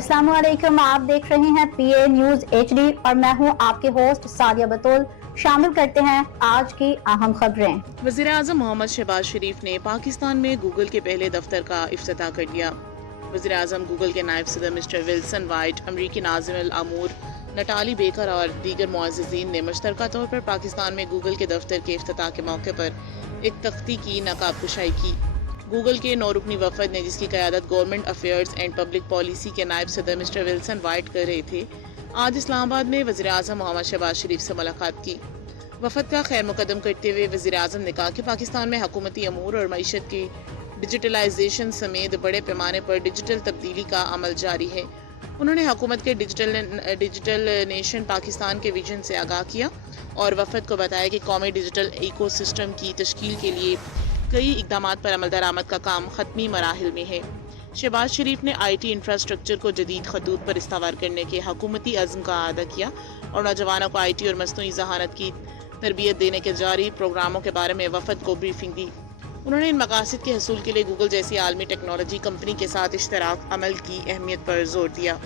अस्सलाम वालेकुम, आप देख रहे हैं PA न्यूज HD और मैं हूं आपके होस्ट सादिया बतौल। शामिल करते हैं आज की अहम खबरें। वज़ीर-ए-आज़म मोहम्मद शहबाज शरीफ ने पाकिस्तान में गूगल के पहले दफ्तर का इफ्तिताह कर दिया। वज़ीर-ए-आज़म गूगल के नायब सदर मिस्टर विल्सन वाइट, अमरीकी नाज़िम अल आमूर नटाली बेकर और दीगर मुअज़्ज़िज़ीन ने मुश्तरका तौर पर पाकिस्तान में गूगल के दफ्तर के इफ्तिताह के मौके पर एक तख्ती की नकाब कुशाई की। गूगल के 9 रुकनी वफद ने, जिसकी क़यादत government affairs and public policy के नायब सदर मिस्टर विल्सन वाइट कर रहे थे, आज इस्लामाबाद में वज़ीर-ए-आज़म मोहम्मद शहबाज शरीफ से मुलाकात की। वफद का खैर मुकदम करते हुए वज़ीर-ए-आज़म ने कहा कि पाकिस्तान में हुकूमती अमूर और मईशत की डिजिटलाइजेशन समेत बड़े पैमाने पर डिजिटल तब्दीली का अमल जारी है। उन्होंने हुकूमत के डिजिटल नेशन पाकिस्तान के विजन से आगाह किया और वफद को बताया कि कौमी डिजिटल इको सिस्टम की तश्कील के लिए कई इक़दामात पर अमल दरामद का काम ख़त्मी मराहिल में है। शहबाज शरीफ ने IT इंफ्रास्ट्रक्चर को जदीद खतूत पर इस्तावार करने के हुकूमती अज़्म का अदा किया और नौजवानों को IT और मसनूई ज़हानत की तरबियत देने के जारी प्रोग्रामों के बारे में वफद को ब्रीफिंग दी। उन्होंने इन मकासद के हसूल के लिए गूगल जैसी आलमी टेक्नोलॉजी कंपनी के साथ इश्तराक अमल की अहमियत पर जोर दिया।